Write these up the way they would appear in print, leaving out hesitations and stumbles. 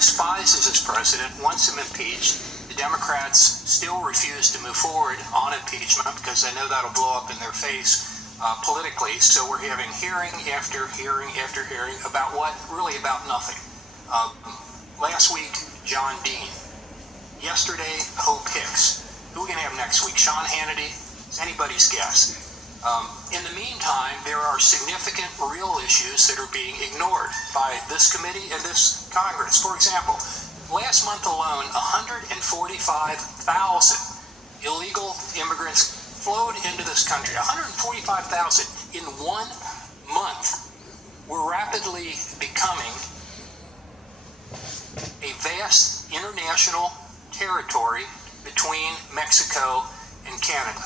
despises his president, wants him impeached. The Democrats still refuse to move forward on impeachment because they know that'll blow up in their face politically. So we're having hearing after hearing after hearing about what? Really about nothing. Last week, John Dean. Yesterday, Hope Hicks. Who are we going to have next week? Sean Hannity? It's anybody's guess. In the meantime, there are significant real issues that are being ignored by this committee and this Congress. For example, last month alone, 145,000 illegal immigrants flowed into this country. 145,000 in 1 month. We're rapidly becoming a vast international territory between Mexico and Canada.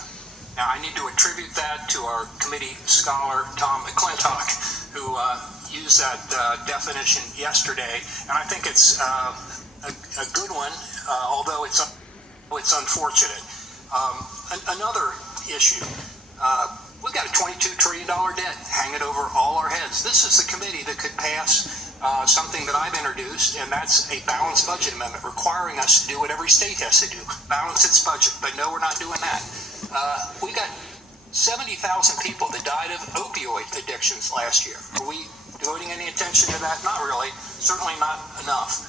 Now, I need to attribute that to our committee scholar, Tom McClintock, who used that definition yesterday, and I think it's a good one, although it's unfortunate. Another issue, we've got a $22 trillion debt hanging over all our heads. This is the committee that could pass something that I've introduced, and that's a balanced budget amendment requiring us to do what every state has to do, balance its budget. But no, we're not doing that. We got 70,000 people that died of opioid addictions last year. Are we devoting any attention to that? Not really. Certainly not enough.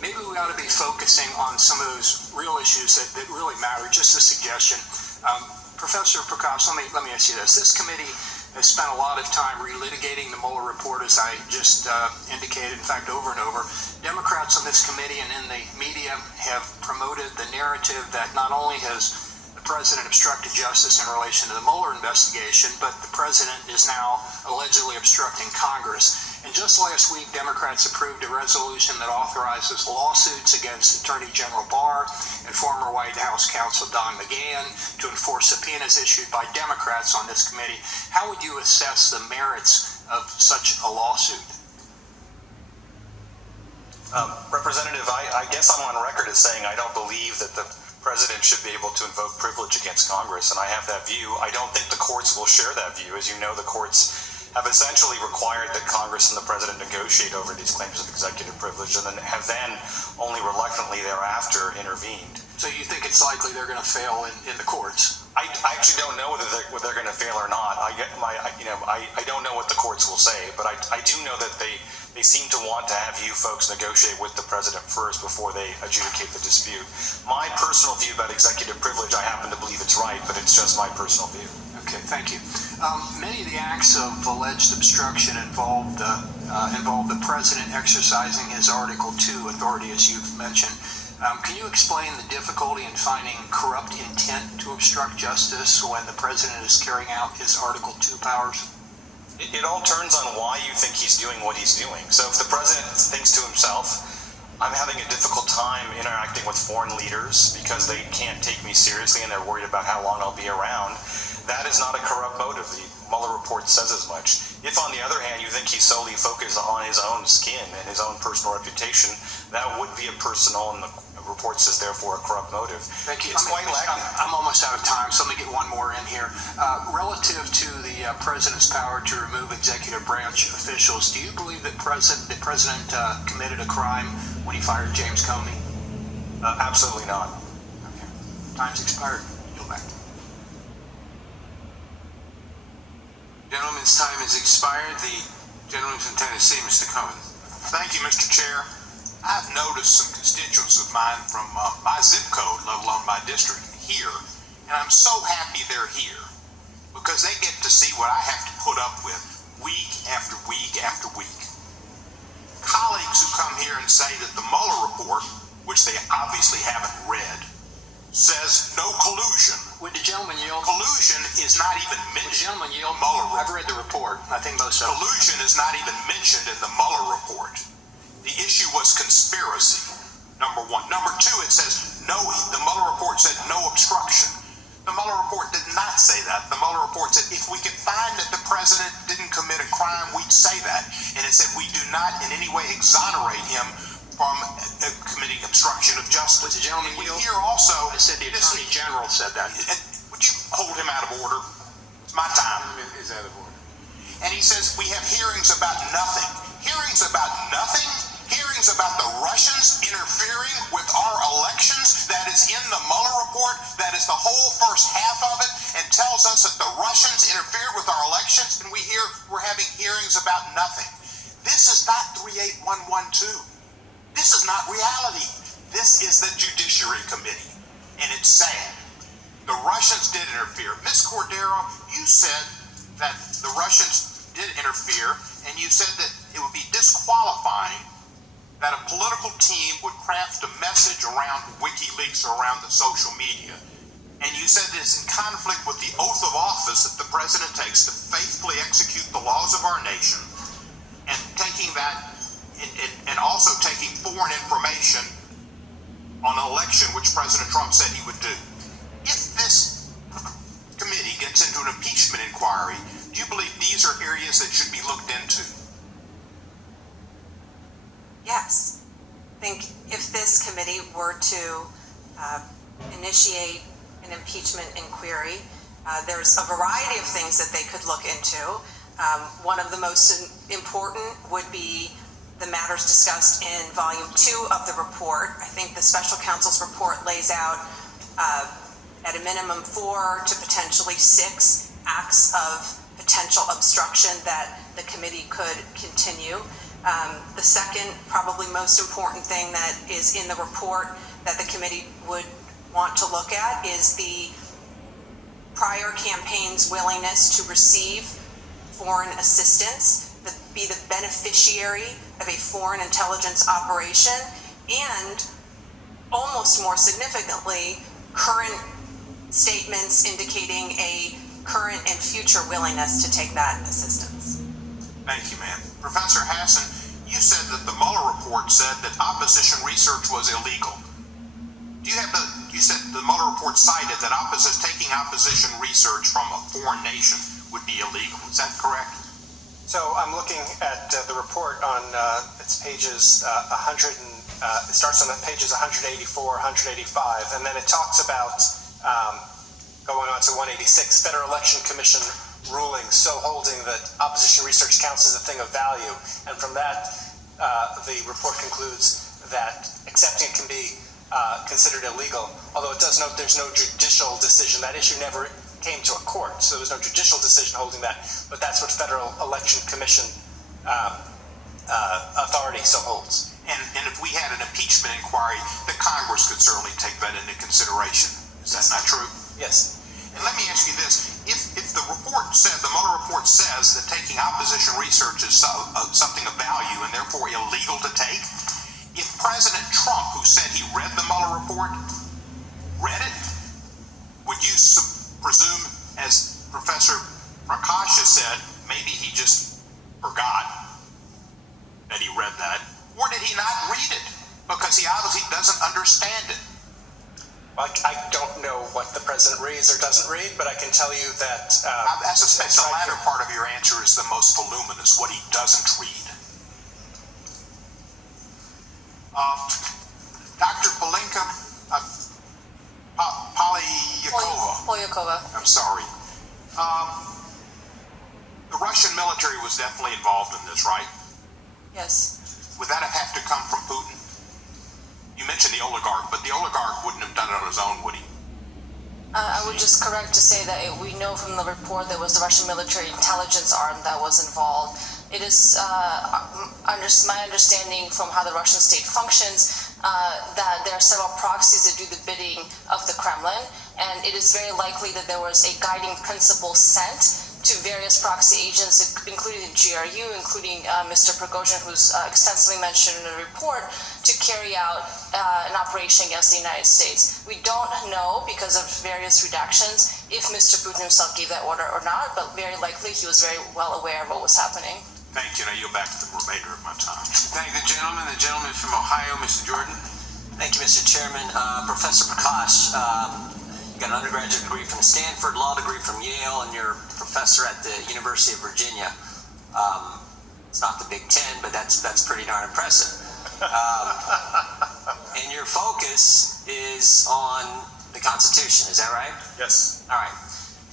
Maybe we ought to be focusing on some of those real issues that really matter. Just a suggestion. Professor Prakash, let me ask you this. This committee has spent a lot of time relitigating the Mueller report, as I just indicated, in fact, over and over. Democrats on this committee and in the media have promoted the narrative that not only has the president obstructed justice in relation to the Mueller investigation, but the president is now allegedly obstructing Congress. And just last week, Democrats approved a resolution that authorizes lawsuits against Attorney General Barr and former White House counsel Don McGahn to enforce subpoenas issued by Democrats on this committee. How would you assess the merits of such a lawsuit? Representative, I guess I'm on record as saying I don't believe that the president should be able to invoke privilege against Congress, and I have that view. I don't think the courts will share that view. As you know, the courts have essentially required that Congress and the president negotiate over these claims of executive privilege, and then have only reluctantly thereafter intervened. So you think it's likely they're going to fail in the courts? I actually don't know whether they're going to fail or not. I don't know what the courts will say, but I do know that they seem to want to have you folks negotiate with the president first before they adjudicate the dispute. My personal view about executive privilege, I happen to believe it's right, but it's just my personal view. Okay, thank you. Many of the acts of alleged obstruction involved the president exercising his Article 2 authority, as you've mentioned. Can you explain the difficulty in finding corrupt intent to obstruct justice when the president is carrying out his Article 2 powers? It all turns on why you think he's doing what he's doing. So if the president thinks to himself, I'm having a difficult time interacting with foreign leaders because they can't take me seriously and they're worried about how long I'll be around, that is not a corrupt motive. The Mueller report says as much. If, on the other hand, you think he's solely focused on his own skin and his own personal reputation, that would be a personal, and the report says therefore a corrupt motive. Thank you. It's quite lacking. I'm almost out of time, so let me get one more in here. Relative to the president's power to remove executive branch officials, do you believe that the president committed a crime when he fired James Comey? Absolutely not. Okay. Time's expired. Go back. Gentleman's time has expired. The gentleman from Tennessee, Mr. Cohen. Thank you, Mr. Chair. I've noticed some constituents of mine from my zip code, let alone my district, here, and I'm so happy they're here because they get to see what I have to put up with week after week after week. Colleagues who come here and say that the Mueller report, which they obviously haven't read, says no collusion. Would the gentleman yield? Collusion is not even mentioned. Would the gentleman yield? Mueller report. I've read the report. I think most of it. Collusion is not even mentioned in the Mueller report. The issue was conspiracy, number one. Number two, it says no, the Mueller report said no obstruction. The Mueller report did not say that. The Mueller report said if we could find that the president didn't commit a crime, we'd say that. And it said we do not in any way exonerate him from committing obstruction of justice. Would the gentleman we yield? hear also... I said the Attorney General said that. Would you hold him out of order? It's my time. Is out of order. And he says we have hearings about nothing. Hearings about nothing? Hearings hearings about the Russians interfering with our elections. That is in the Mueller report. That is the whole first half of it, and tells us that the Russians interfered with our elections, and we're having hearings about nothing. This is not 38112. This is not reality. This is the Judiciary Committee, and it's sad. The Russians did interfere. Ms. Cordero, you said that the Russians did interfere, and you said that it would be disqualifying that a political team would craft a message around WikiLeaks or around the social media. And you said it's in conflict with the oath of office that the president takes to faithfully execute the laws of our nation, and taking that, and also taking foreign information on an election, which President Trump said he would do. If this committee gets into an impeachment inquiry, do you believe these are areas that should be looked into? Yes. I think if this committee were to initiate an impeachment inquiry, there's a variety of things that they could look into. One of the most important would be the matters discussed in Volume 2 of the report. I think the special counsel's report lays out at a minimum 4 to potentially 6 acts of potential obstruction that the committee could continue. The second, probably most important thing that is in the report that the committee would want to look at is the prior campaign's willingness to receive foreign assistance, be the beneficiary of a foreign intelligence operation, and almost more significantly, current statements indicating a current and future willingness to take that assistance. Thank you, ma'am. Professor Hassan, you said that the Mueller report said that opposition research was illegal. You said the Mueller report cited that taking opposition research from a foreign nation would be illegal. Is that correct? So I'm looking at the report on its pages 100 and it starts on pages 184, 185, and then it talks about going on to 186, Federal Election Commission ruling so holding that opposition research counts as a thing of value, and from that the report concludes that accepting it can be considered illegal, although it does note there's no judicial decision. That issue never came to a court, so there was no judicial decision holding that, but that's what Federal Election Commission authority so holds. And if we had an impeachment inquiry, the Congress could certainly take that into consideration. Is that not true? Yes. And let me ask you this. If the report said, the Mueller report says that taking opposition research is something of value and therefore illegal to take, if President Trump, who said he read the Mueller report, read it, would you presume, as Professor Prakash has said, maybe he just forgot that he read that? Or did he not read it because he obviously doesn't understand it? Well, I don't know what the president reads or doesn't read, but I can tell you that... I suspect the latter part of your answer is the most voluminous, what he doesn't read. Dr. Polyakova, Polyakova. I'm sorry. The Russian military was definitely involved in this, right? Yes. Would that have to come from Putin? You mentioned the oligarch, but the oligarch wouldn't have done it on his own, would he? I would just correct to say that we know from the report there was the Russian military intelligence arm that was involved. It is my understanding from how the Russian state functions that there are several proxies that do the bidding of the Kremlin, and it is very likely that there was a guiding principle sent to various proxy agents, including the GRU, including Mr. Prigozhin, who's extensively mentioned in the report, to carry out an operation against the United States. We don't know, because of various redactions, if Mr. Putin himself gave that order or not, but very likely he was very well aware of what was happening. Thank you. Now yield back to the remainder of my time. Thank the gentleman. The gentleman from Ohio, Mr. Jordan. Thank you, Mr. Chairman. Professor Prakash, you got an undergraduate degree from Stanford, law degree from Yale, and you're a professor at the University of Virginia. It's not the Big Ten, but that's pretty darn impressive. And your focus is on the Constitution, is that right? Yes. All right.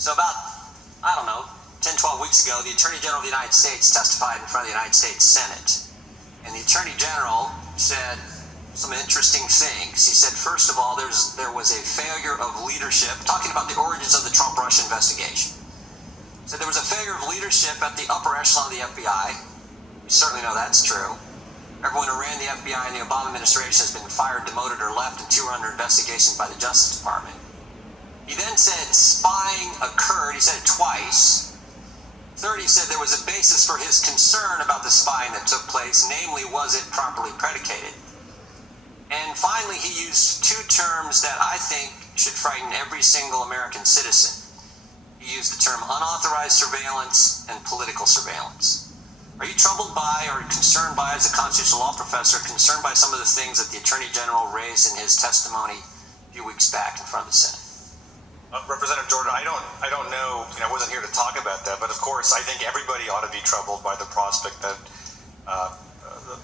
So about, 10, 12 weeks ago, the Attorney General of the United States testified in front of the United States Senate. And the Attorney General said some interesting things. He said, first of all, there was a failure of leadership, talking about the origins of the Trump-Russia investigation. He said there was a failure of leadership at the upper echelon of the FBI. We certainly know that's true. Everyone who ran the FBI in the Obama administration has been fired, demoted, or left, and 2 are under investigation by the Justice Department. He then said spying occurred. He said it twice. Third, he said there was a basis for his concern about the spying that took place, namely, was it properly predicated? And finally, he used 2 terms that I think should frighten every single American citizen. He used the term unauthorized surveillance and political surveillance. Are you troubled by or concerned by, as a constitutional law professor, concerned by some of the things that the Attorney General raised in his testimony a few weeks back in front of the Senate? Representative Jordan, I don't know, I wasn't here to talk about that, but of course, I think everybody ought to be troubled by the prospect that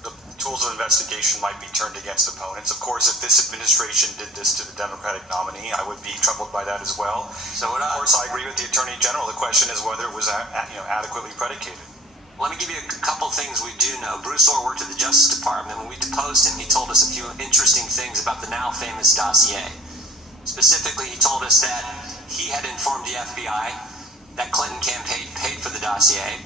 the tools of investigation might be turned against opponents. Of course, if this administration did this to the Democratic nominee, I would be troubled by that as well. So would I. Of course, I agree with the Attorney General. The question is whether it was adequately predicated. Let me give you a couple things we do know. Bruce Orr worked at the Justice Department. When we deposed him, he told us a few interesting things about the now famous dossier. Specifically, he told us that he had informed the FBI that Clinton campaign paid for the dossier.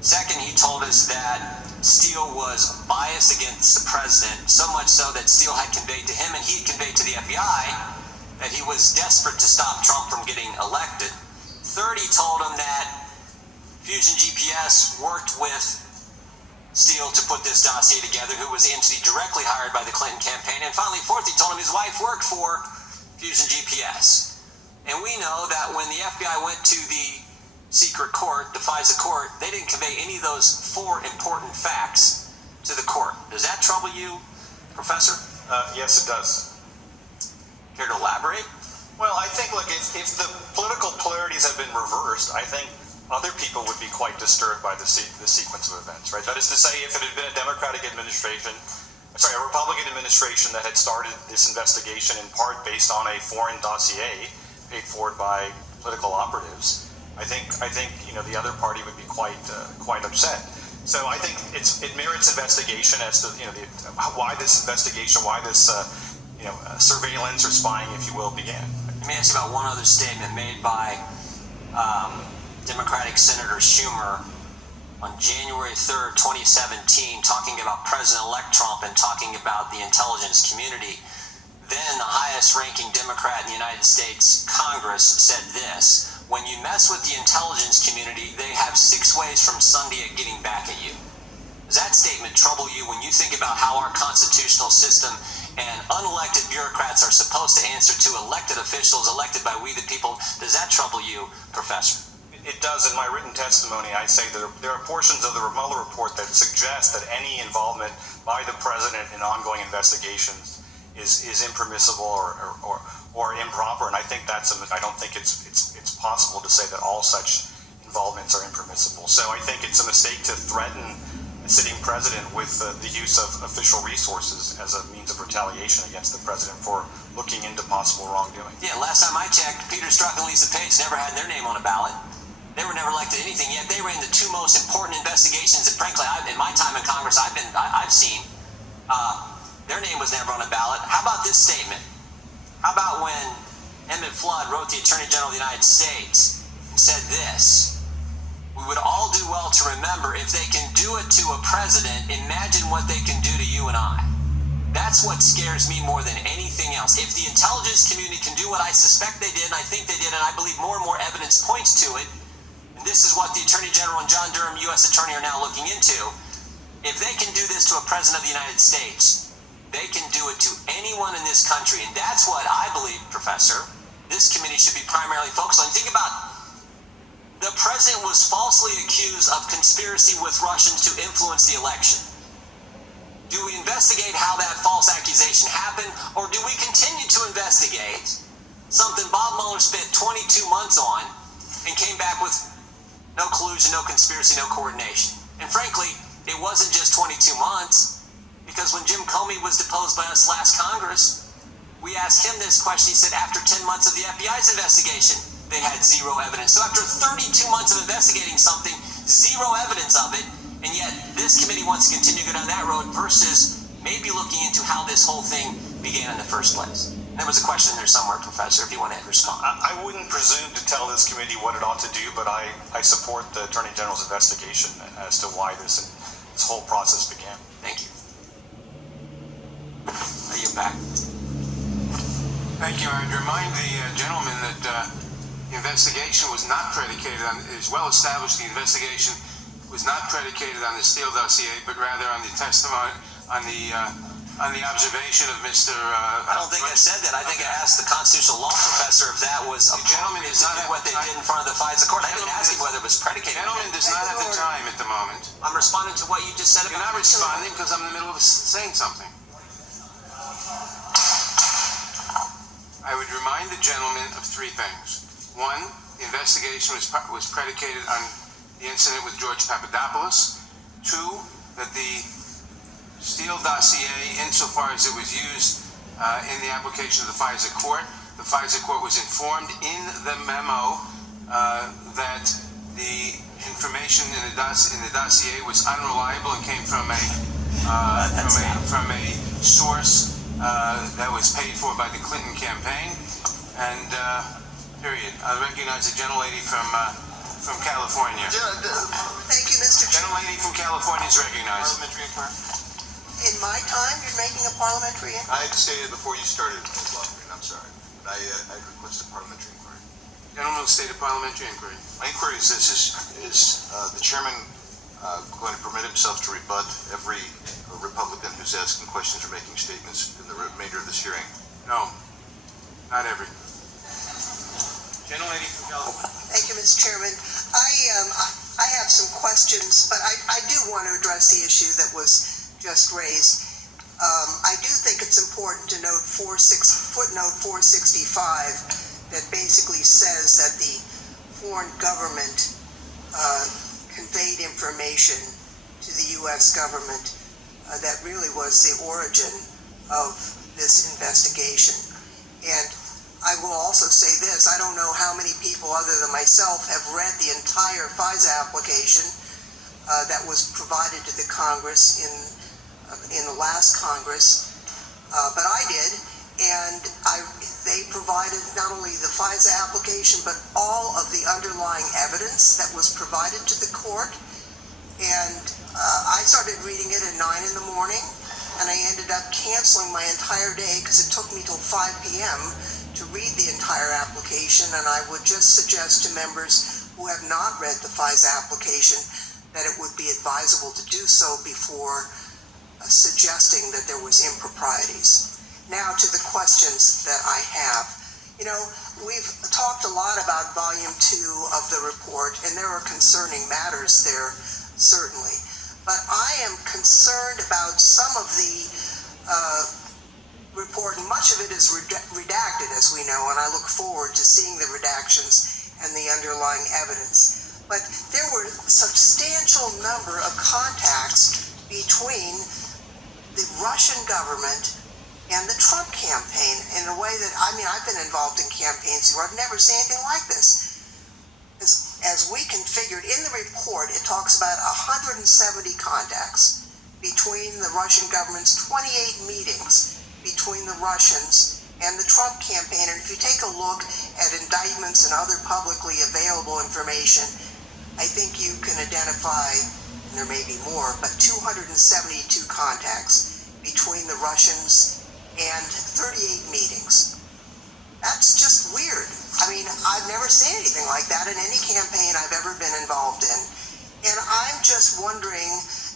Second, he told us that Steele was biased against the president, so much so that Steele had conveyed to him and he had conveyed to the FBI that he was desperate to stop Trump from getting elected. Third, he told him that Fusion GPS worked with Steele to put this dossier together, who was the entity directly hired by the Clinton campaign. And finally, fourth, he told him his wife worked for Fusion GPS. And we know that when the FBI went to the secret court, the FISA court, they didn't convey any of those 4 important facts to the court. Does that trouble you, Professor? Yes, it does. Care to elaborate? Well, I think, look, if the political polarities have been reversed, I think other people would be quite disturbed by the sequence of events, right? That is to say, if it had been a Republican administration that had started this investigation in part based on a foreign dossier paid for by political operatives, I think the other party would be quite upset. So I think it merits investigation as to why this investigation, why this surveillance or spying, if you will, began. Let me ask you about one other statement made by Democratic Senator Schumer on January 3rd, 2017, talking about President-elect Trump and talking about the intelligence community. Then the highest-ranking Democrat in the United States Congress said this: when you mess with the intelligence community, they have 6 ways from Sunday at getting back at you. Does that statement trouble you when you think about how our constitutional system and unelected bureaucrats are supposed to answer to elected officials elected by we the people? Does that trouble you, Professor? It does. In my written testimony, I say that there are portions of the Mueller report that suggest that any involvement by the president in ongoing investigations is impermissible or improper, and I think I don't think it's possible to say that all such involvements are impermissible. So I think it's a mistake to threaten a sitting president with the use of official resources as a means of retaliation against the president for looking into possible wrongdoing. Yeah, last time I checked, Peter Strzok and Lisa Page never had their name on a ballot. They were never elected anything, yet they ran the 2 most important investigations that, frankly, in my time in Congress, I've seen. Their name was never on a ballot. How about this statement? How about when Emmett Flood wrote the Attorney General of the United States and said this: we would all do well to remember, if they can do it to a president, imagine what they can do to you and I. That's what scares me more than anything else. If the intelligence community can do what I suspect they did, and I think they did, and I believe more and more evidence points to it, and this is what the Attorney General and John Durham, U.S. Attorney, are now looking into. If they can do this to a president of the United States, they can do it to anyone in this country. And that's what I believe, Professor, this committee should be primarily focused on. Think about it. The president was falsely accused of conspiracy with Russians to influence the election. Do we investigate how that false accusation happened, or do we continue to investigate something Bob Mueller spent 22 months on and came back with no collusion, no conspiracy, no coordination? And frankly, it wasn't just 22 months, because when Jim Comey was deposed by us last Congress, we asked him this question. He said after 10 months of the FBI's investigation, they had zero evidence. So after 32 months of investigating something, zero evidence of it, and yet this committee wants to continue to go down that road versus maybe looking into how this whole thing began in the first place. And there was a question there somewhere, Professor, if you want to respond. I wouldn't presume to tell this committee what it ought to do, but I support the Attorney General's investigation as to why this whole process began. Thank you. Are you back? Thank you. I'd remind the gentleman that the investigation was not predicated on, it is well established the investigation was not predicated on the Steele dossier, but rather on the testimony, on the observation of Mr. I don't think I said that. I think I asked the constitutional law professor if that was The gentleman appropriate does to not do have what they the did in time. front of the FISA court. I didn't Gentleman ask him does- whether it was predicated. Gentleman does not have the time at the moment. I'm responding to what you just said You're about not responding because I'm in the middle of saying something. I would remind the gentleman of three things. One, the investigation was predicated on the incident with George Papadopoulos. Two, that the Steele dossier, insofar as it was used in the application of the FISA court was informed in the memo that the information in the dossier was unreliable and came from a source that was paid for by the Clinton campaign. And period. I recognize the gentlelady from California. Thank you, Mr. Chairman. Gentlelady from California is recognized. Parliamentary inquiry? In my time, you're making a parliamentary inquiry? I had stated before you started, Ms. Lofgren, I'm sorry. I requested parliamentary inquiry. Gentleman will state a parliamentary inquiry. My inquiry is this, is the chairman going to permit himself to rebut every Republican who's asking questions or making statements in the remainder of this hearing? No, not every. Gentlelady from California. Thank you, Mr. Chairman. I have some questions, but I do want to address the issue that was just raised. I do think it's important to note footnote 465 that basically says that the foreign government conveyed information to the U.S. government that really was the origin of this investigation. And I will also say this, I don't know how many people other than myself have read the entire FISA application that was provided to the Congress in the last Congress, but I did, and they provided not only the FISA application, but all of the underlying evidence that was provided to the court, and I started reading it at 9 in the morning, and I ended up canceling my entire day because it took me till 5 p.m. to read the entire application, and I would just suggest to members who have not read the FISA application that it would be advisable to do so before suggesting that there was improprieties. Now to the questions that I have. You know, we've talked a lot about volume 2 of the report, and there are concerning matters there, certainly. But I am concerned about some of the report, and much of it is redacted, as we know, and I look forward to seeing the redactions and the underlying evidence. But there were a substantial number of contacts between the Russian government and the Trump campaign in a way that, I mean, I've been involved in campaigns where I've never seen anything like this. As we configured in the report, it talks about 170 contacts between the Russian government's 28 meetings between the Russians and the Trump campaign. And if you take a look at indictments and other publicly available information, I think you can identify, and there may be more, but 272 contacts between the Russians and 38 meetings. That's just weird. I mean, I've never seen anything like that in any campaign I've ever been involved in. And I'm just wondering,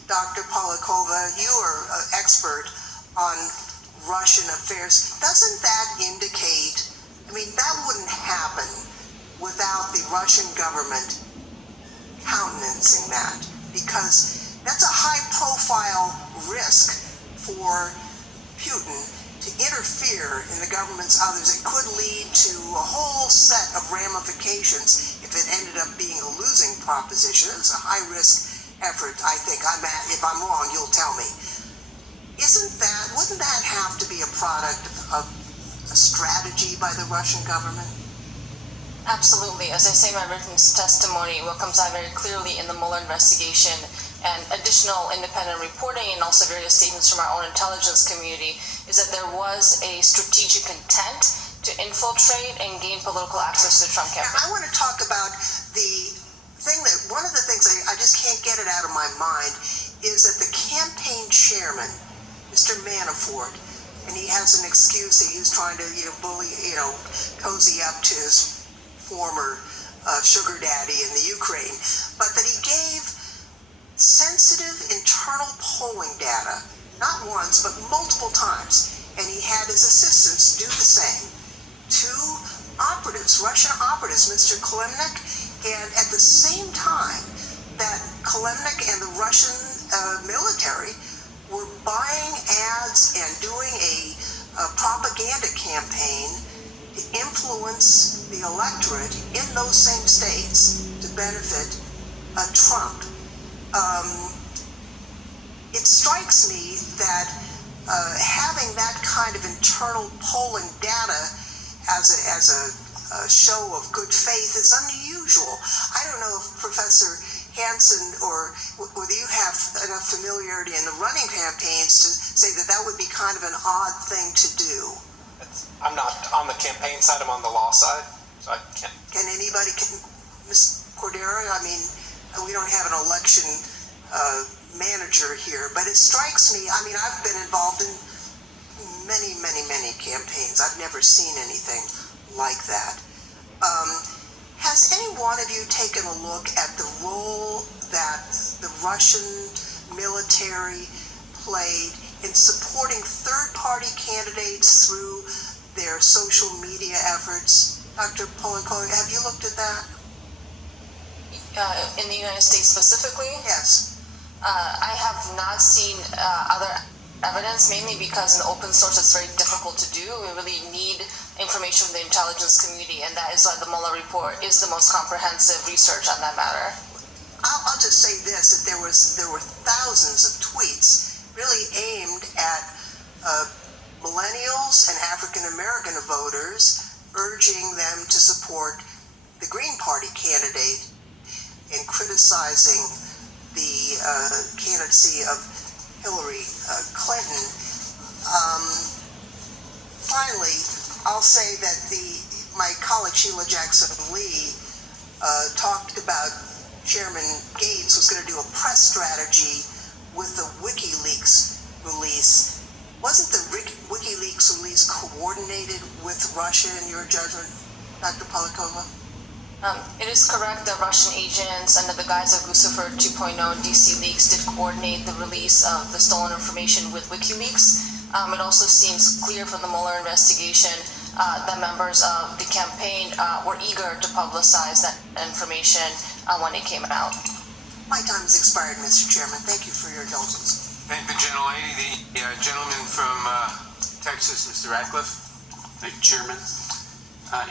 Dr. Polikova, you are an expert on Russian affairs. Doesn't that indicate, I mean, that wouldn't happen without the Russian government countenancing that, because that's a high-profile risk for Putin to interfere in the government's others. It could lead to a whole set of ramifications if it ended up being a losing proposition. It's a high-risk effort, I think. If I'm wrong, you'll tell me. Wouldn't that have to be a product of a strategy by the Russian government? Absolutely. As I say in my written testimony, what comes out very clearly in the Mueller investigation and additional independent reporting and also various statements from our own intelligence community, is that there was a strategic intent to infiltrate and gain political access to the Trump Now, campaign. I want to talk about the thing that, one of the things I just can't get it out of my mind is that the campaign chairman, Mr. Manafort, and he has an excuse that he was trying to, bully, cozy up to his former sugar daddy in the Ukraine, but that he gave sensitive internal polling data, not once, but multiple times, and he had his assistants do the same to operatives, Russian operatives, Mr. Kalemnik, and at the same time that Kalemnik and the Russian military were buying ads and doing a propaganda campaign to influence the electorate in those same states to benefit Trump. It strikes me that having that kind of internal polling data as a show of good faith is unusual. I don't know if Professor Hansen or whether you have enough familiarity in the running campaigns to say that that would be kind of an odd thing to do. I'm not on the campaign side, I'm on the law side, so I can't. Can Ms. Cordero, I mean, we don't have an election manager here, but it strikes me, I mean, I've been involved in many, many, many campaigns. I've never seen anything like that. Has any one of you taken a look at the role that the Russian military played in supporting third-party candidates through their social media efforts? Dr. Polenko, have you looked at that? In the United States specifically? Yes. I have not seen other evidence, mainly because in open source it's very difficult to do. We really need information from the intelligence community, and that is why the Mueller report is the most comprehensive research on that matter. I'll just say this, that there were thousands of tweets really aimed at millennials and African American voters, urging them to support the Green Party candidate and criticizing the candidacy of Hillary Clinton. Finally, I'll say that my colleague Sheila Jackson Lee talked about Chairman Gates was going to do a press strategy with the WikiLeaks release. Wasn't the WikiLeaks release coordinated with Russia in your judgment, Dr. Polikova? It is correct that Russian agents under the guise of Lucifer 2.0 DC Leaks did coordinate the release of the stolen information with WikiLeaks. It also seems clear from the Mueller investigation that members of the campaign were eager to publicize that information when it came out. My time has expired, Mr. Chairman. Thank you for your indulgence. Thank the gentlelady. The gentleman from Texas, Mr. Ratcliffe. Thank you, Chairman.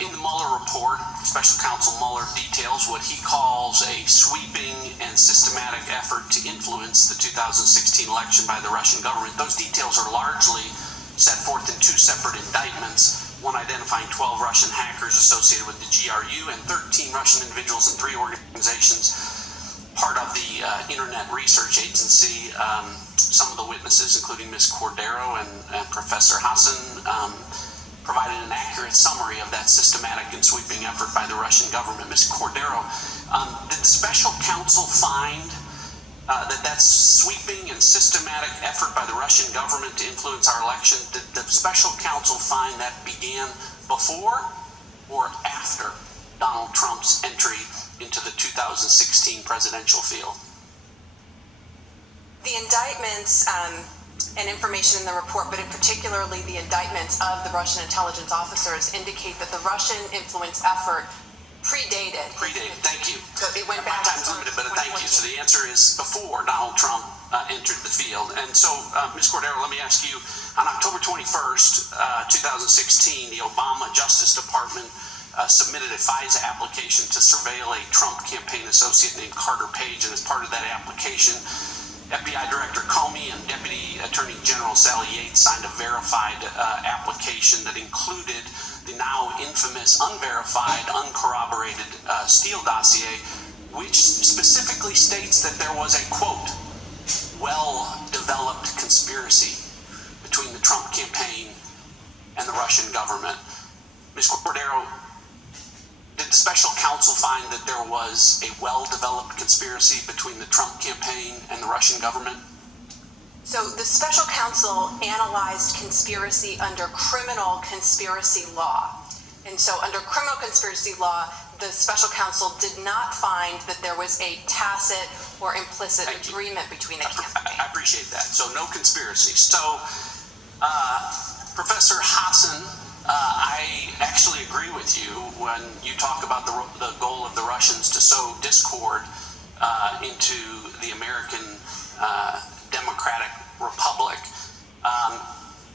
In the Mueller report, Special Counsel Mueller details what he calls a sweeping and systematic effort to influence the 2016 election by the Russian government. Those details are largely set forth in two separate indictments, one identifying 12 Russian hackers associated with the GRU and 13 Russian individuals and 3 organizations, part of the Internet Research Agency. Some of the witnesses, including Ms. Cordero and Professor Hassan, provided an accurate summary of that systematic and sweeping effort by the Russian government. Ms. Cordero, did the special counsel find that sweeping and systematic effort by the Russian government to influence our election, did the special counsel find that began before or after Donald Trump's entry into the 2016 presidential field? The indictments and information in the report, but in particularly the indictments of the Russian intelligence officers, indicate that the Russian influence effort predated. Thank you. So it went back. My time's limited, but thank you. So the answer is before Donald Trump entered the field. And so, Ms. Cordero, let me ask you, on October 21st, 2016, the Obama Justice Department submitted a FISA application to surveil a Trump campaign associate named Carter Page, and as part of that application, FBI Director Comey and Deputy Attorney General Sally Yates signed a verified application that included the now infamous, unverified, uncorroborated Steele dossier, which specifically states that there was a, quote, well-developed conspiracy between the Trump campaign and the Russian government. Ms. Cordero, did the special counsel find that there was a well-developed conspiracy between the Trump campaign and the Russian government? So the special counsel analyzed conspiracy under criminal conspiracy law. And so under criminal conspiracy law, the special counsel did not find that there was a tacit or implicit agreement between the campaign. I appreciate that. So no conspiracy. So, Professor Hassan, I actually agree with you when you talk about the goal of the Russians to sow discord into the American Democratic Republic.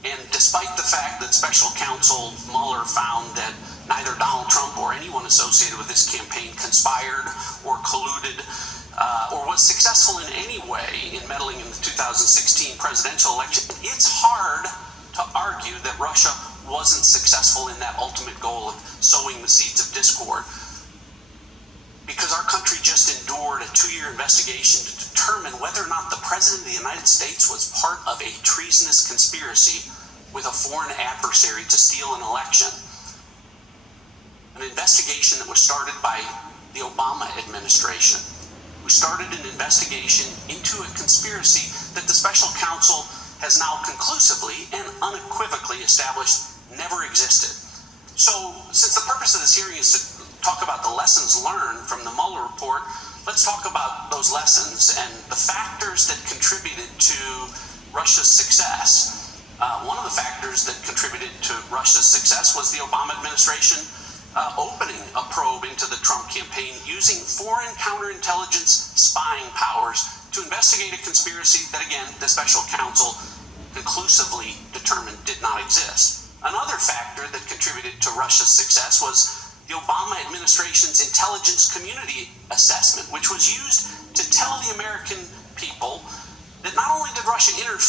And despite the fact that Special Counsel Mueller found that neither Donald Trump or anyone associated with this campaign conspired or colluded or was successful in any way in meddling in the 2016 presidential election, it's hard to argue that Russia wasn't successful in that ultimate goal of sowing the seeds of discord, because our country just endured a 2-year investigation to determine whether or not the President of the United States was part of a treasonous conspiracy with a foreign adversary to steal an election. An investigation that was started by the Obama administration, who started an investigation into a conspiracy that the special counsel has now conclusively and unequivocally established never existed. So, since the purpose of this hearing is to talk about the lessons learned from the Mueller report, let's talk about those lessons and the factors that contributed to Russia's success. One of the factors that contributed to Russia's success was the Obama administration opening a probe into the Trump campaign using foreign counterintelligence spying powers to investigate a conspiracy that, again, the special counsel conclusively determined did not exist. Another factor that contributed to Russia's success was the Obama administration's intelligence community assessment, which was used to tell the American people that not only did Russia interfere